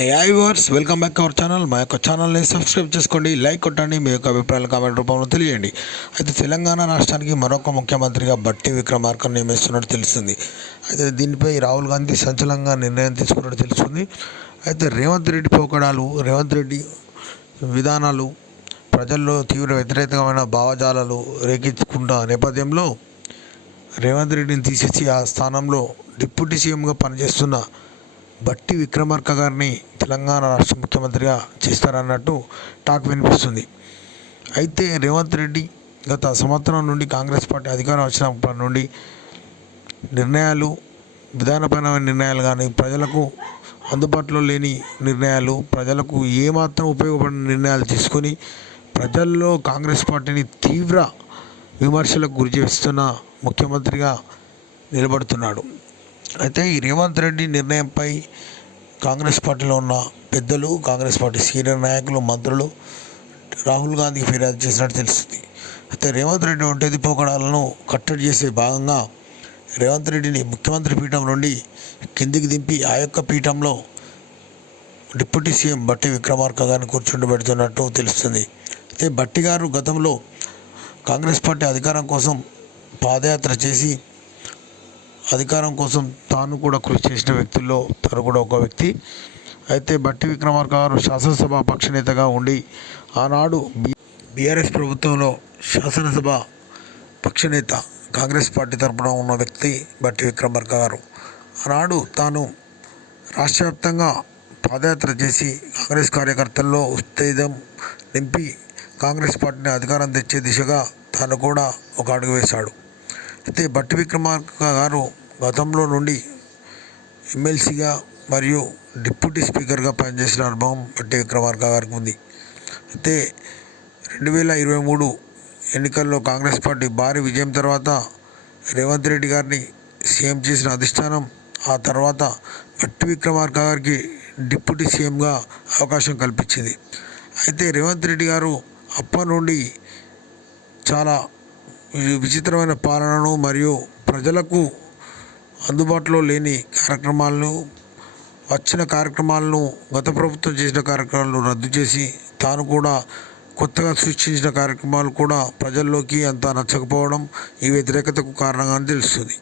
Viewers welcome back our channel. మా యొక్క ఛానల్ని సబ్స్క్రైబ్ చేసుకోండి, లైక్ కొట్టండి, మీ యొక్క అభిప్రాయాలు కామెంట్ రూపంలో తెలియండి. అయితే తెలంగాణ రాష్ట్రానికి మరొక ముఖ్యమంత్రిగా బట్టి విక్రమార్కను నియమిస్తున్నట్టు తెలుస్తుంది. అయితే దీనిపై రాహుల్ గాంధీ సంచలనంగా నిర్ణయం తీసుకున్నట్టు తెలుస్తుంది. అయితే రేవంత్ రెడ్డి పోకడాలు, రేవంత్ రెడ్డి విధానాలు ప్రజల్లో తీవ్ర వ్యతిరేకమైన భావజాలాలు రేకెత్తుకుంటున్న నేపథ్యంలో రేవంత్ రెడ్డిని తీసేసి ఆ స్థానంలో డిప్యూటీ సీఎంగా పనిచేస్తున్న బట్టి విక్రమార్క గారిని తెలంగాణ రాష్ట్ర ముఖ్యమంత్రిగా చేస్తారన్నట్టు టాక్ వినిపిస్తుంది. అయితే రేవంత్ రెడ్డి గత సంవత్సరం నుండి కాంగ్రెస్ పార్టీ అధికారం వచ్చినప్పటి నుండి నిర్ణయాలు, విధానపరమైన నిర్ణయాలు కానీ, ప్రజలకు అందుబాటులో లేని నిర్ణయాలు, ప్రజలకు ఏమాత్రం ఉపయోగపడిన నిర్ణయాలు తీసుకొని ప్రజల్లో కాంగ్రెస్ పార్టీని తీవ్ర విమర్శలకు గురి చేస్తున్న ముఖ్యమంత్రిగా నిలబడుతున్నాడు. అయితే ఈ రేవంత్ రెడ్డి నిర్ణయంపై కాంగ్రెస్ పార్టీలో ఉన్న పెద్దలు, కాంగ్రెస్ పార్టీ సీనియర్ నాయకులు, మంత్రులు రాహుల్ గాంధీకి ఫిర్యాదు చేసినట్టు తెలుస్తుంది. అయితే రేవంత్ రెడ్డి ఒంటెది పోకడాలను కట్టడి చేసే భాగంగా రేవంత్ రెడ్డిని ముఖ్యమంత్రి పీఠం నుండి కిందికి దింపి ఆ యొక్క పీఠంలో డిప్యూటీ సీఎం బట్టి విక్రమార్క గారిని కూర్చుండబెడుతున్నట్టు తెలుస్తుంది. అయితే బట్టి గారు గతంలో కాంగ్రెస్ పార్టీ అధికారం కోసం పాదయాత్ర చేసి అధికారం కోసం తాను కూడా కృషి చేసిన వ్యక్తుల్లో తను కూడా ఒక వ్యక్తి. అయితే బట్టి విక్రమార్క గారు శాసనసభ పక్షనేతగా ఉండి ఆనాడు బీఆర్ఎస్ ప్రభుత్వంలో శాసనసభ పక్షనేత కాంగ్రెస్ పార్టీ తరపున ఉన్న వ్యక్తి బట్టి విక్రమార్క గారు. ఆనాడు తాను రాష్ట్ర వ్యాప్తంగా పాదయాత్ర చేసి కాంగ్రెస్ కార్యకర్తల్లో ఉత్తేజం నింపి కాంగ్రెస్ పార్టీని అధికారం తెచ్చే దిశగా తాను కూడా ఒక అడుగు వేశాడు. అయితే బట్టి విక్రమార్క గారు గతంలో నుండి ఎమ్మెల్సీగా మరియు డిప్యూటీ స్పీకర్గా పనిచేసిన అనుభవం బట్టి విక్రమార్క గారికి ఉంది. అయితే 2023 ఎన్నికల్లో కాంగ్రెస్ పార్టీ భారీ విజయం తర్వాత రేవంత్ రెడ్డి గారిని సీఎం చేసిన అధిష్టానం ఆ తర్వాత బట్టి విక్రమార్క గారికి డిప్యూటీ సీఎంగా అవకాశం కల్పించింది. అయితే రేవంత్ రెడ్డి గారు అప్పటి నుండి చాలా విచిత్రమైన పాలనను మరియు ప్రజలకు అందుబాటులో లేని కార్యక్రమాలను, వచ్చిన కార్యక్రమాలను, గత ప్రభుత్వం చేసిన కార్యక్రమాలను రద్దు చేసి తాను కూడా కొత్తగా సృష్టించిన కార్యక్రమాలు కూడా ప్రజల్లోకి అంత నచ్చకపోవడం ఈ వ్యతిరేకతకు కారణంగా తెలుస్తుంది.